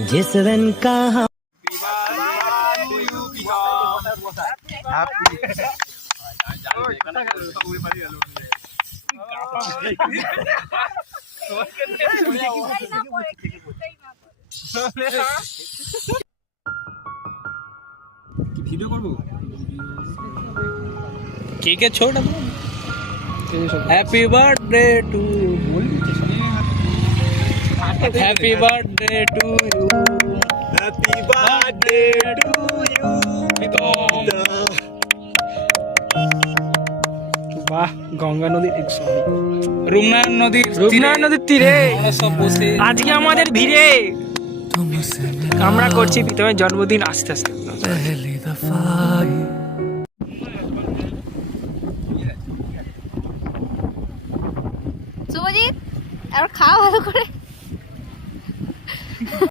जिस रन का हम ভিডিও করবো केक है छोड़ happy birthday to happy birthday to you happy birthday to you বাহ গঙ্গা নদীর রূপনারায়ণ নদীর তীরে নদীর তীরে সব বসে আজকে আমাদের ভিড়ে আমরা করছি প্রীতমের জন্মদিন আস্তে আস্তে শুভজিৎ আর খাওয়া ভালো করে